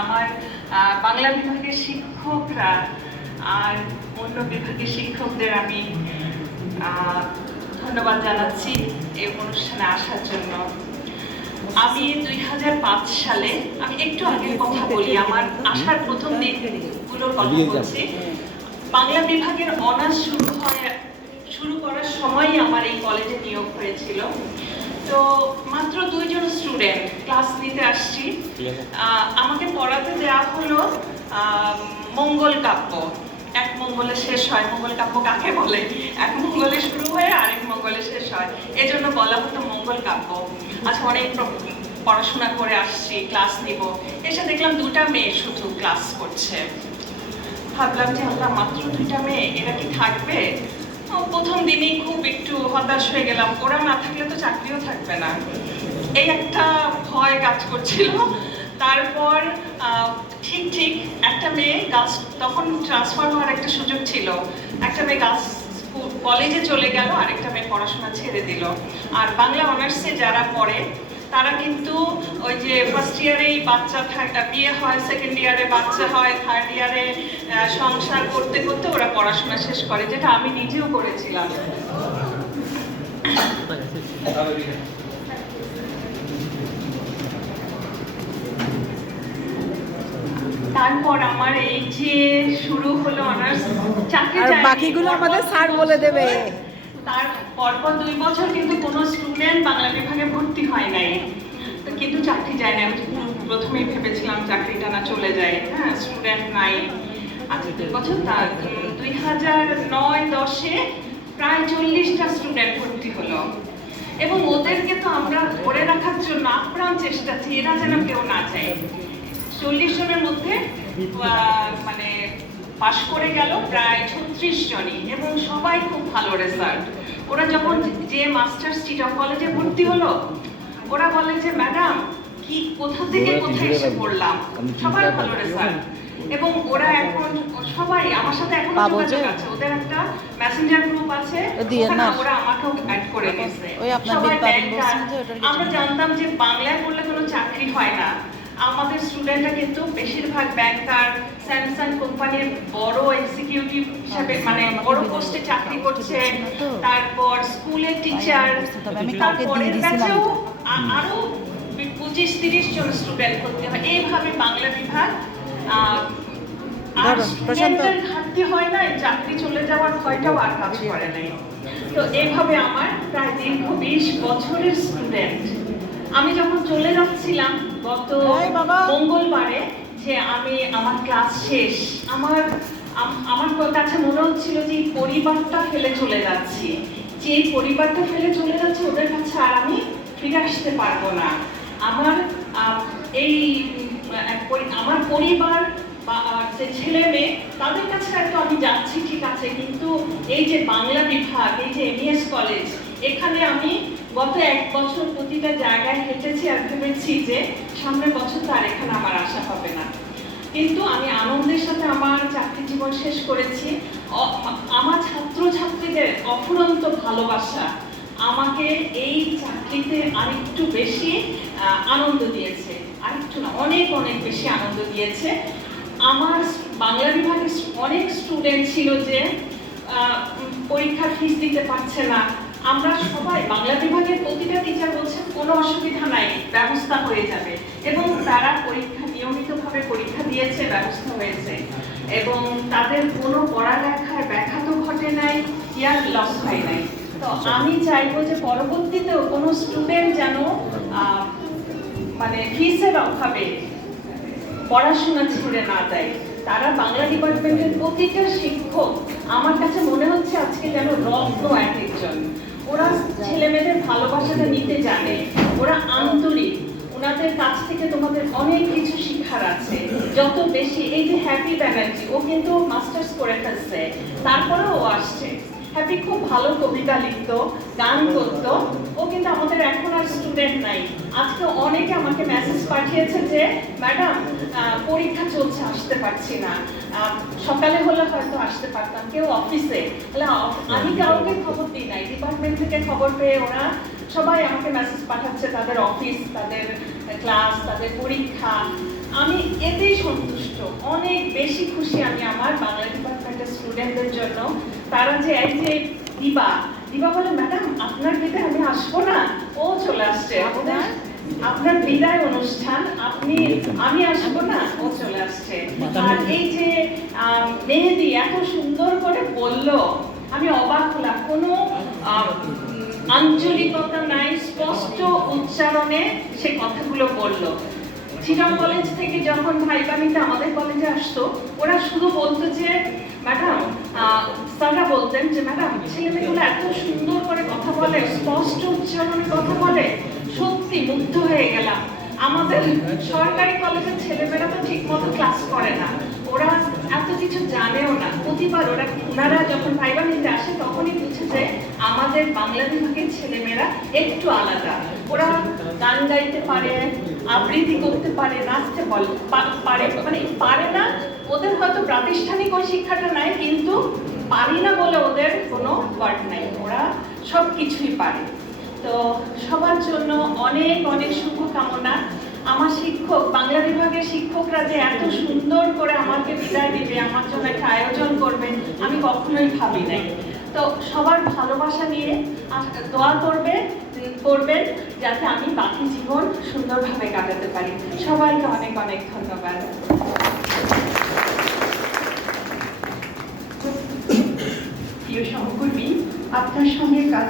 আমার বাংলা বিভাগের শিক্ষকরা আর অন্য বিভাগের শিক্ষকদের আমি ধন্যবাদ জানাচ্ছি এই অনুষ্ঠানে আসার জন্য। আমি 2005 সালে, আমি একটু আগের কথা বলি, আমার আসার প্রথম দিনগুলোর কথা বলছি। বাংলা বিভাগের অনার্স শুরু করার সময়ই আমার এই কলেজে নিয়োগ হয়েছিল। তো মাত্র 2 জন স্টুডেন্ট ক্লাস নিতে আসছি। আমাকে পড়াতে দেওয়া হলো মঙ্গল কাব্য। এক মঙ্গলে শেষ হয়, মঙ্গল কাব্য কাকে বলে? এক মঙ্গলে শুরু হয়ে আরেক মঙ্গলে শেষ হয়, এজন্য বলা হতো মঙ্গল কাব্য। আচ্ছা, অনেক পড়াশোনা করে আসছি, ক্লাস নিব, এসে দেখলাম 2টা মেয়ে শুধু ক্লাস করছে। ভাবলাম যে আল্লাহ, মাত্র 2টা মেয়ে, এরা কি থাকবে? প্রথম দিনেই খুব একটু হতাশ হয়ে গেলাম, ওরা না থাকলে তো চাকরিও থাকবে না, এই একটা ভয় কাজ করছিল। তারপর ঠিক একটা মেয়ে গার্লস, তখন ট্রান্সফার হওয়ার একটা সুযোগ ছিল, একটা মেয়ে গার্লস কলেজে চলে গেল, আরেকটা মেয়ে পড়াশোনা ছেড়ে দিল। আর বাংলা অনার্সে যারা পড়ে তারা কিন্তু ওই যে ফার্স্ট ইয়ারেই বাচ্চা বিয়ে হয়, সেকেন্ড ইয়ারে বাচ্চা হয়, থার্ড ইয়ারে সংসার করতে করতে ওরা পড়াশোনা শেষ করে, যেটা আমি নিজেও করেছিলাম। তারপর আমার এই যে শুরু হলো অনার্স, চাকরি, বাকিগুলো আমাদের স্যার বলে দেবে। তার পরপর 2 বছর কিন্তু কোনো স্টুডেন্ট বাংলা বিভাগে ভর্তি হয় নাই, তো কিন্তু চাকরি যায় না। আমি প্রথমেই ভেবেছিলাম চাকরিটা না চলে যায়, হ্যাঁ, স্টুডেন্ট নাই। আচ্ছা, 2 বছর, তার 2009-10-এ প্রায় 40টা স্টুডেন্ট ভর্তি হলো, এবং ওদেরকে তো আমরা ধরে রাখার জন্য আপ্রাণ চেষ্টা, এরা যেন কেউ না যায়। 40 জনের মধ্যে মানে পাশ করে গেল প্রায় 36 জনই, এবং সবাই খুব ভালো রেজাল্ট। ওরা যখন যে মাস্টার্স চিটং কলেজে ভর্তি হলো, ওরা বলে যে ম্যাডাম, কি কোথা থেকে কোথায় এসে পড়লাম, সবাই ভালো রেজাল্ট। এবং ওরা এখন সবাই আমার সাথে এখন যোগাযোগ আছে, ওদের একটা মেসেঞ্জার গ্রুপ আছে, ওখানে ওরা আমাকেও অ্যাড করে দিয়েছে। সবাই ব্যাংকার। আমরা জানতাম যে বাংলায় পড়লে কোনো চাকরি হয় না, আমাদের স্টুডেন্টরা কিন্তু বেশিরভাগ ব্যাংকার, স্যামসাং কোম্পানির বড় এক্সিকিউটিভ হিসেবে, মানে বড় পোস্টে চাকরি করছে, তারপর স্কুলের টিচার, তারপরের ব্যাচেও আরো 25-30 জন স্টুডেন্ট ভর্তি হয়। এইভাবে বাংলা বিভাগ আর স্টুডেন্টের ঘাটতি হয় না, চাকরি চলে যাওয়ার ভয়টাও আর কাজ করে নাই। তো এইভাবে আমার প্রায় দীর্ঘ 20 বছরের স্টুডেন্ট। আমি যখন চলে যাচ্ছিলাম গত মঙ্গলবারে, যে আমার ক্লাস শেষ, আমার কাছে মনে হচ্ছিল যে এই পরিবারটা ফেলে চলে যাচ্ছি, যে এই পরিবারটা ফেলে চলে যাচ্ছে, ওদের কাছে আর আমি ফিরে আসতে পারবো না। আমার আমার পরিবার বা যে ছেলে মেয়ে, তাদের কাছে হয়তো আমি যাচ্ছি, ঠিক আছে, কিন্তু এই যে বাংলা বিভাগ, এই যে এমইএস কলেজ, এখানে আমি গত 1 বছর প্রতিটা জায়গায় হেঁটেছি আর ভেবেছি যে সামনের বছর তো আর এখানে আমার আশা হবে না। কিন্তু আমি আনন্দের সাথে আমার চাকরি জীবন শেষ করেছি। আমার ছাত্রছাত্রীদের অফুরন্ত ভালোবাসা আমাকে এই চাকরিতে আরেকটু বেশি আনন্দ দিয়েছে, আরেকটু না, অনেক অনেক বেশি আনন্দ দিয়েছে। আমার বাংলা বিভাগের অনেক স্টুডেন্ট ছিল যে পরীক্ষার ফিস দিতে পারছে না। আমরা সবাই বাংলা বিভাগের প্রতিটা টিচার বলছেন কোনো অসুবিধা নাই, ব্যবস্থা হয়ে যাবে, এবং তারা পরীক্ষা নিয়মিতভাবে পরীক্ষা দিয়েছে, ব্যবস্থা হয়েছে, এবং তাদের কোনো পড়ালেখায় ব্যাঘাত ঘটে নাই, ইয়ার লস হয় নাই। তো আমি চাইবো যে পরবর্তীতেও কোনো স্টুডেন্ট যেন মানে ফিসের অভাবে পড়াশোনা ছেড়ে না দেয়। তারা বাংলা ডিপার্টমেন্টের প্রতিটা শিক্ষক আমার কাছে মনে হচ্ছে আজকে যেন রত্ন একজন। ওরা ছেলে মেয়েদের ভালোবাসাটা নিতে জানে, ওরা আন্তরিক, ওনাদের কাছ থেকে তোমাদের অনেক কিছু শিক্ষার আছে। যত বেশি, এই যে হ্যাপি ব্যানার্জি, ও কিন্তু মাস্টার্স করে ফেলছে, তারপরেও ও আসছে। হ্যাপি খুব ভালো কবিতা লিখতো, গান করতো, ও কিন্তু আমাদের এখন আর স্টুডেন্ট নাই। আজকে অনেকে আমাকে মেসেজ পাঠিয়েছে যে ম্যাডাম, পরীক্ষা চলছে, আসতে পারছি না, সকালে হলে হয়তো আসতে পারতাম, কেউ অফিসে। আমি কাউকে খবর দিই নাই, ডিপার্টমেন্ট থেকে খবর পেয়ে ওরা সবাই আমাকে মেসেজ পাঠাচ্ছে, তাদের অফিস, তাদের ক্লাস, তাদের পরীক্ষা। আমি এতেই সন্তুষ্ট, অনেক বেশি খুশি আমি আমার বাংলা ডিপার্টমেন্টের স্টুডেন্টদের জন্য। তারা যে এই যে দিবা দিবা বলে ম্যাডাম আপনার বিদায় আমি আসবো না, ও চলে আসছে। আপনার বিদায় অনুষ্ঠান আমি আসবো না, ও চলে আসছে। আর এই যে মেহেদি এত সুন্দর করে বললো, আমি অবাক হলাম। কোনো আঞ্চলিকতা নাই, স্পষ্ট উচ্চারণে সে কথাগুলো বললো। চিটাং কলেজ থেকে যখন ভাইবা নিতে আমাদের কলেজে আসতো, ওরা শুধু বলতো যে ম্যাডাম, স্যাররা বলতেন যে ম্যাডাম ছেলেমেয়েগুলো এত সুন্দর করে কথা বলে, স্পষ্ট উচ্চারণে কথা বলে, সত্যি মুগ্ধ হয়ে গেলাম। আমাদের সরকারি কলেজের ছেলেমেয়েরা তো ঠিক মতো ক্লাস করে না, ওরা এত কিছু জানেও না। প্রতিবার ওনারা যখন ভাইবা নিতে আসে তখনই বুঝে যে আমাদের বাংলা বিভাগের ছেলেমেয়েরা একটু আলাদা। ওরা গান গাইতে পারে, আবৃত্তি করতে পারে, নাচতে পারে, মানে পারে না, ওদের হয়তো প্রাতিষ্ঠানিক ওই শিক্ষাটা নাই, কিন্তু পারি না বলে ওদের কোনো ওয়ার্ড নাই, ওরা সব কিছুই পারে। তো সবার জন্য অনেক অনেক শুভকামনা। আমার শিক্ষক, বাংলা বিভাগের শিক্ষকরা যে এত সুন্দর করে আমাকে বিদায় দিবে, আমার জন্য একটা আয়োজন করবে, আমি কখনোই ভাবি নাই। তো সবার ভালোবাসা নিয়ে দোয়া করবেন যাতে আমি বাকি জীবন সুন্দরভাবে কাটাতে পারি। সবাইকে অনেক অনেক ধন্যবাদ। প্রিয় সহকর্মী, আপনার সঙ্গে কাজ